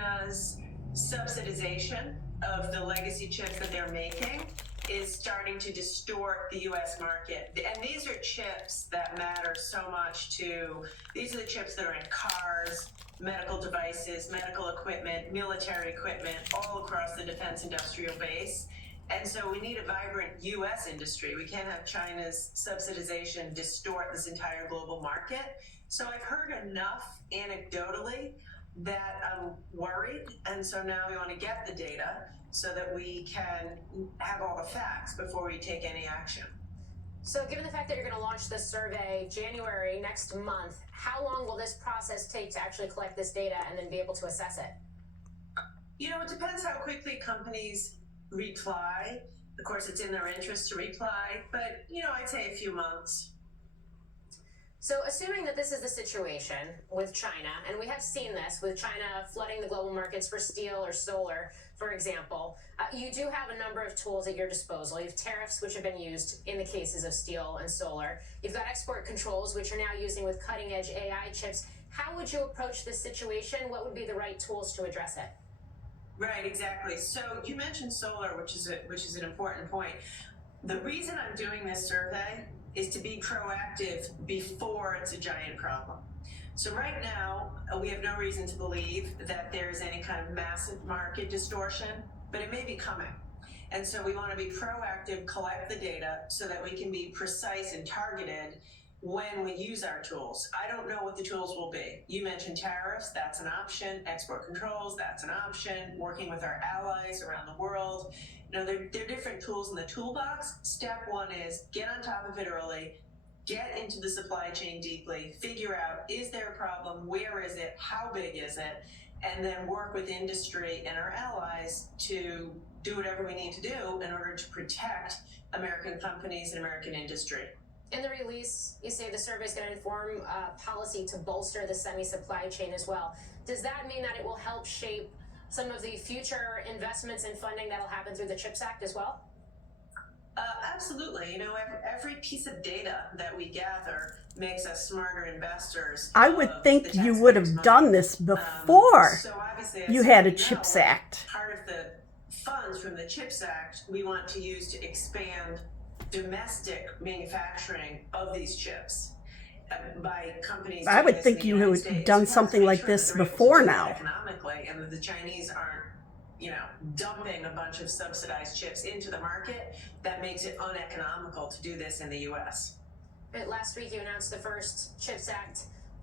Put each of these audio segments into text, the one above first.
China's subsidization of the legacy chips that they're making is starting to distort the US market. And these are chips that matter so much these are the chips that are in cars, medical devices, medical equipment, military equipment, all across the defense industrial base. And so we need a vibrant US industry. We can't have China's subsidization distort this entire global market. So I've heard enough anecdotally that I'm worried. And so now we want to get the data so that we can have all the facts before we take any action. So given the fact that you're going to launch this survey January next month, how long will this process take to actually collect this data and then be able to assess it? It depends how quickly companies reply. Of course, it's in their interest to reply, but, I'd say a few months. So assuming that this is the situation with China, and we have seen this with China flooding the global markets for steel or solar, for example, you do have a number of tools at your disposal. You have tariffs, which have been used in the cases of steel and solar. You've got export controls, which are now using with cutting-edge AI chips. How would you approach this situation? What would be the right tools to address it? Right, exactly. So you mentioned solar, which is an important point. The reason I'm doing this survey is to be proactive before it's a giant problem. So right now, we have no reason to believe that there's any kind of massive market distortion, but it may be coming. And so we want to be proactive, collect the data so that we can be precise and targeted when we use our tools. I don't know what the tools will be. You mentioned tariffs, that's an option. Export controls, that's an option. Working with our allies around the world. There are different tools in the toolbox. Step one is get on top of it early, get into the supply chain deeply, figure out, is there a problem? Where is it? How big is it? And then work with industry and our allies to do whatever we need to do in order to protect American companies and American industry. In the release, you say the survey is going to inform policy to bolster the semi-supply chain as well. Does that mean that it will help shape some of the future investments and funding that will happen through the CHIPS Act as well? Absolutely. Every piece of data that we gather makes us smarter investors. I would think you would have done this before you had a CHIPS Act. Part of the funds from the CHIPS Act we want to use to expand domestic manufacturing of these chips by companies. I would think you would have done something like this before now. Economically, and the Chinese aren't, dumping a bunch of subsidized chips into the market. That makes it uneconomical to do this in the U.S. Last week, you announced the first CHIPS Act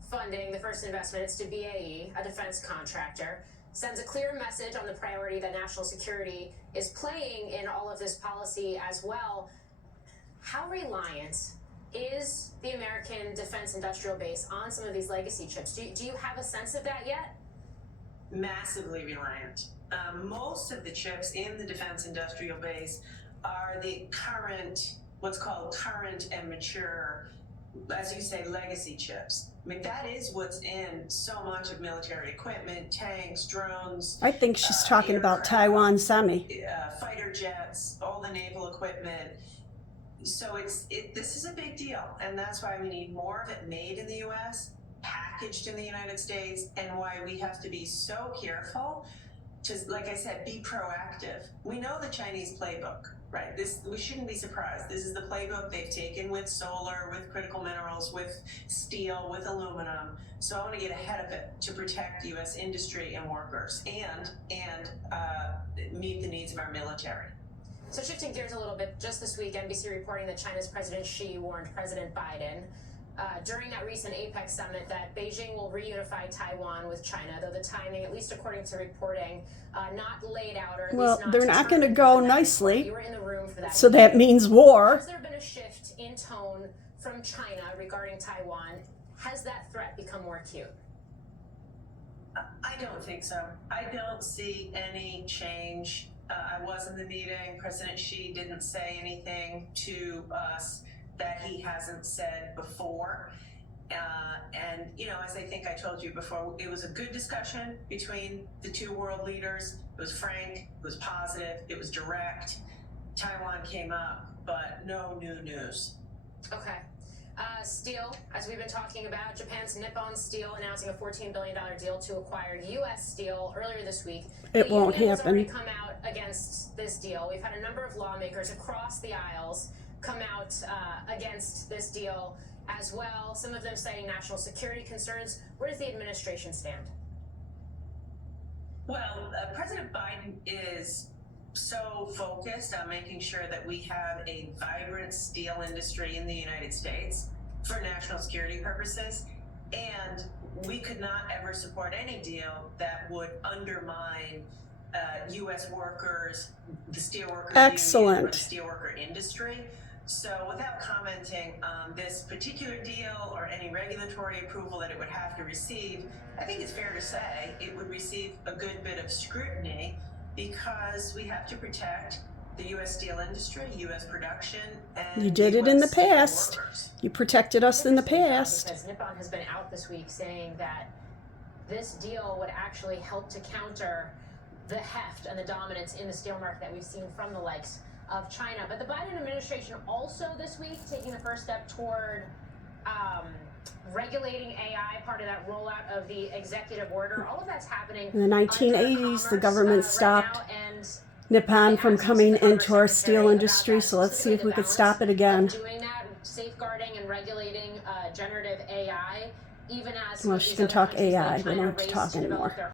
funding, the first investment. It's to BAE, a defense contractor. Sends a clear message on the priority that national security is playing in all of this policy as well. How reliant is the American defense industrial base on some of these legacy chips? Do you have a sense of that yet? Massively reliant. Most of the chips in the defense industrial base are the what's called current and mature, as you say, legacy chips. I mean, that is what's in so much of military equipment, tanks, drones. I think she's talking about Taiwan Semi. Fighter jets, all the naval equipment. So this is a big deal, and that's why we need more of it made in the U.S., packaged in the United States, and why we have to be so careful to, like I said, be proactive. We know the Chinese playbook, right? We shouldn't be surprised. This is the playbook they've taken with solar, with critical minerals, with steel, with aluminum. So I want to get ahead of it to protect U.S. industry and workers and meet the needs of our military. So shifting gears a little bit, just this week, NBC reporting that China's President Xi warned President Biden during that recent APEC summit that Beijing will reunify Taiwan with China, though the timing, at least according to reporting, not laid out, or at least not. They're not going to go nicely. You were in the room for that. So that means war. Has there been a shift in tone from China regarding Taiwan? Has that threat become more acute? I don't think so. I don't see any change. I was in the meeting. President Xi didn't say anything to us that he hasn't said before. And, as I think I told you before, it was a good discussion between the two world leaders. It was frank, it was positive, it was direct. Taiwan came up, but no new news. Okay. Steel, as we've been talking about, Japan's Nippon Steel announcing a $14 billion deal to acquire U.S. Steel earlier this week. It won't union has already happen. come out against this deal. We've had a number of lawmakers across the aisles come out against this deal as well, some of them citing national security concerns. Where does the administration stand? Well, President Biden is so focused on making sure that we have a vibrant steel industry in the United States for national security purposes, and we could not ever support any deal that would undermine U.S. workers, the steelworkers union, or Excellent. the steelworker industry. So without commenting on this particular deal or any regulatory approval that it would have to receive, I think it's fair to say it would receive a good bit of scrutiny because we have to protect the U.S. steel industry, U.S. production, and You did it in the US steel past. workers. You protected us in the Interesting, past. because Nippon has been out this week saying that this deal would actually help to counter the heft and the dominance in the steel market that we've seen from the likes of China. But the Biden administration also this week taking the first step toward regulating AI, part of that rollout of the executive order. All of that's happening. In the 1980s, the government stopped right now, and Nippon from asked coming the into our steel Secretary industry, about that, so let's see if we could specifically stop it the again. balance of doing that, safeguarding and regulating generative AI, even as Well, some of she these can other talk countries like AI. We China don't have to race talk to develop anymore. their